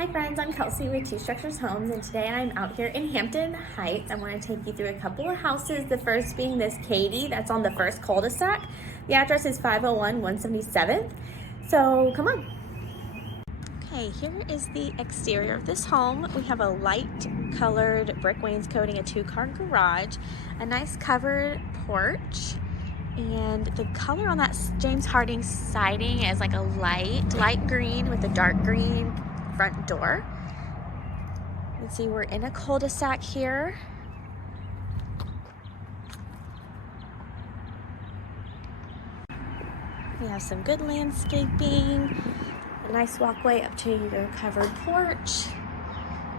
Hi friends, I'm Kelsey with Two Structures Homes, and today I'm out here in Hampton Heights. I want to take you through a couple of houses, the first being this Katie that's on the first cul-de-sac. The address is 501 177th, so come on. Okay, here is the exterior of this home. We have a light colored brick wainscoting, a 2-car garage, a nice covered porch, and the color on that James Harding siding is like a light green with a dark green front door. You can see we're in a cul-de-sac here. We have some good landscaping, a nice walkway up to your covered porch.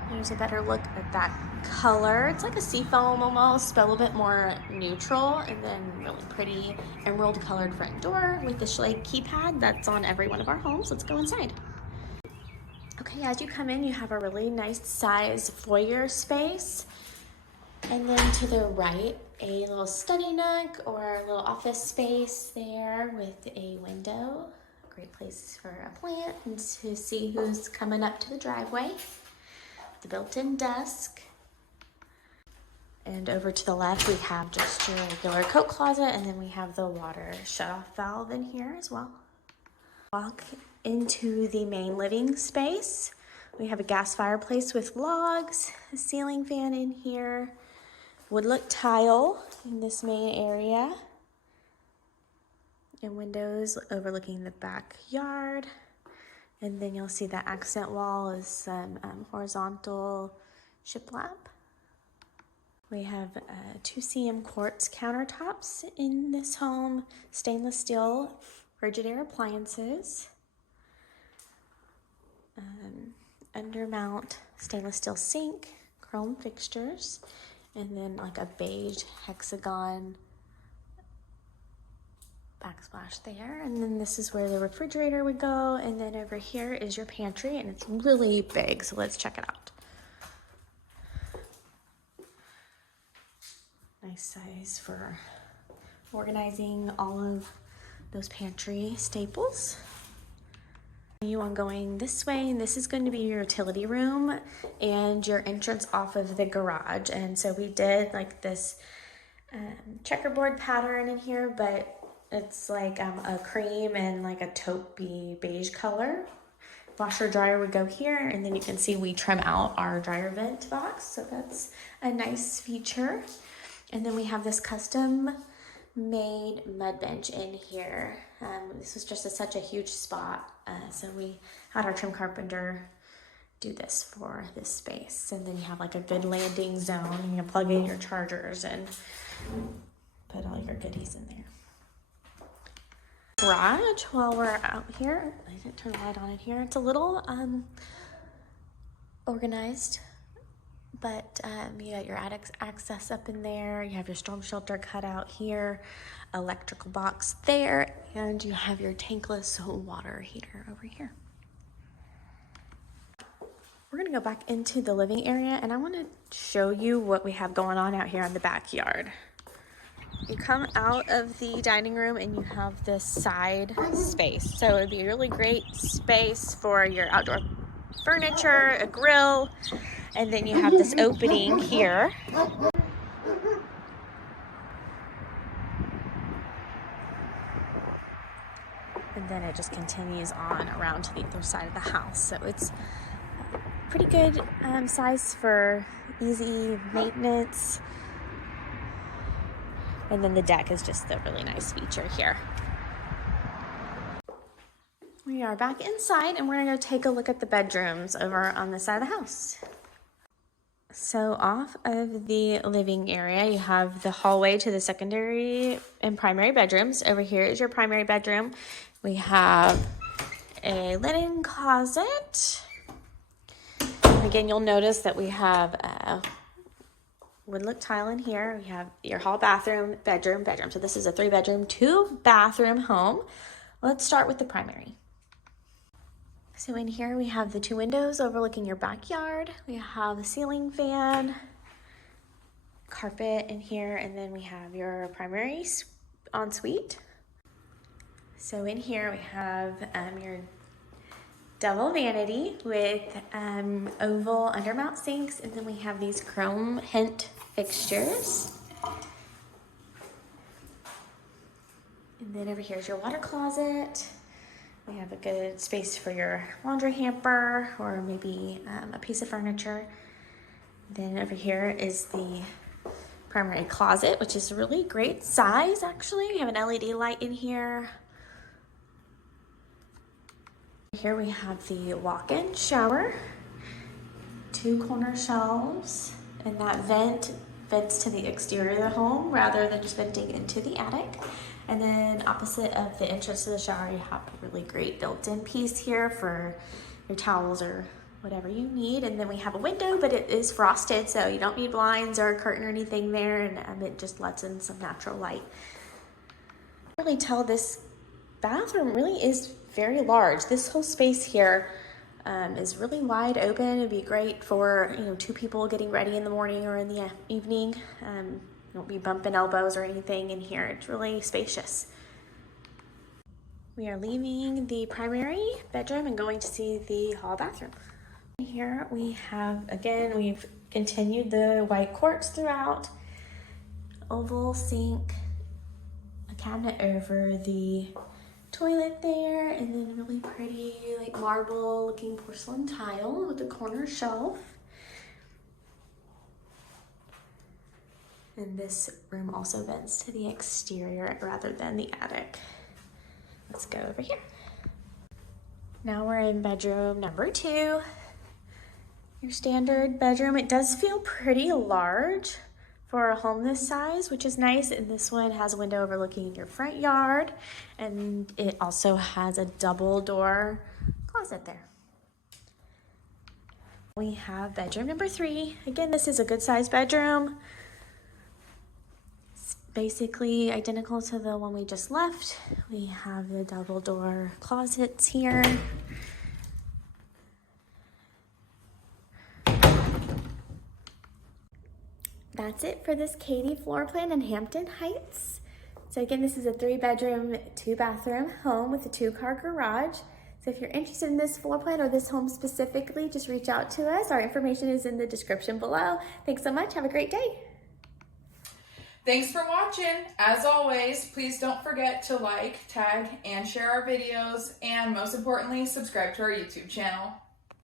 Here's a better look at that color. It's like a seafoam almost, but a little bit more neutral, and then really pretty emerald colored front door with the Schlage keypad that's on every one of our homes. Let's go inside. Okay, as you come in, you have a really nice size foyer space. And then to the right, a little study nook or a little office space there with a window. A great place for a plant and to see who's coming up to the driveway. The built-in desk. And over to the left, we have just your regular coat closet, and then we have the water shutoff valve in here as well. Walk into the main living space. We have a gas fireplace with logs, a ceiling fan in here, wood look tile in this main area, and windows overlooking the backyard. And then you'll see that accent wall is some horizontal shiplap. We have 2 cm quartz countertops in this home, stainless steel Frigidaire appliances, undermount stainless steel sink, chrome fixtures, and then like a beige hexagon backsplash there. And then this is where the refrigerator would go, and then over here is your pantry, and it's really big, so let's check it out. Nice size for organizing all of those pantry staples. You on going this way, and this is going to be your utility room and your entrance off of the garage. And so we did like this checkerboard pattern in here, but it's like a cream and like a taupey beige color. Washer dryer would go here, and then you can see we trim out our dryer vent box, so that's a nice feature. And then we have this custom made mud bench in here. This was just such a huge spot, so we had our trim carpenter do this for this space. And then you have like a good landing zone. You can plug in your chargers and put all your goodies in there. Garage, while we're out here, I didn't turn the light on in here. It's a little organized, but you got your attic access up in there. You have your storm shelter cut out here, electrical box there, and you have your tankless water heater over here. We're gonna go back into the living area, and I wanna show you what we have going on out here in the backyard. You come out of the dining room and you have this side space. So it'd be a really great space for your outdoor furniture, a grill, and then you have this opening here. And then it just continues on around to the other side of the house. So it's pretty good size for easy maintenance. And then the deck is just a really nice feature here. We are back inside, and we're gonna go take a look at the bedrooms over on this side of the house. So off of the living area, you have the hallway to the secondary and primary bedrooms. Over here is your primary bedroom. We have a linen closet. Again, you'll notice that we have a wood look tile in here. We have your hall bathroom, bedroom. So this is a 3-bedroom, 2-bathroom home. Let's start with the primary. So in here we have the 2 windows overlooking your backyard. We have the ceiling fan, carpet in here, and then we have your primary ensuite. So in here we have your double vanity with oval undermount sinks, and then we have these chrome hint fixtures. And then over here is your water closet. We have a good space for your laundry hamper or maybe a piece of furniture. Then over here is the primary closet, which is a really great size actually. We have an LED light in here. Here we have the walk-in shower, 2 corner shelves, and that vents to the exterior of the home rather than just venting into the attic. And then opposite of the entrance to the shower, you have a really great built-in piece here for your towels or whatever you need. And then we have a window, but it is frosted, so you don't need blinds or a curtain or anything there, and it just lets in some natural light. I can really tell this bathroom really is very large. This whole space here is really wide open. It'd be great for 2 people getting ready in the morning or in the evening. You won't be bumping elbows or anything in here. It's really spacious. We are leaving the primary bedroom and going to see the hall bathroom. Here we have, again, we've continued the white quartz throughout. Oval sink, a cabinet over the toilet there, and then really pretty like marble looking porcelain tile with a corner shelf. And this room also vents to the exterior rather than the attic. Let's go over here. Now we're in bedroom number 2. Your standard bedroom. It does feel pretty large for a home this size, which is nice. And this one has a window overlooking your front yard. And it also has a double door closet there. We have bedroom number 3. Again, this is a good sized bedroom. Basically identical to the one we just left. We have the double door closets here. That's it for this Katie floor plan in Hampton Heights. So again, this is a 3-bedroom, 2-bathroom home with a 2-car garage. So if you're interested in this floor plan or this home specifically, just reach out to us. Our information is in the description below. Thanks so much. Have a great day. Thanks for watching. As always, please don't forget to like, tag, and share our videos, and most importantly, subscribe to our YouTube channel.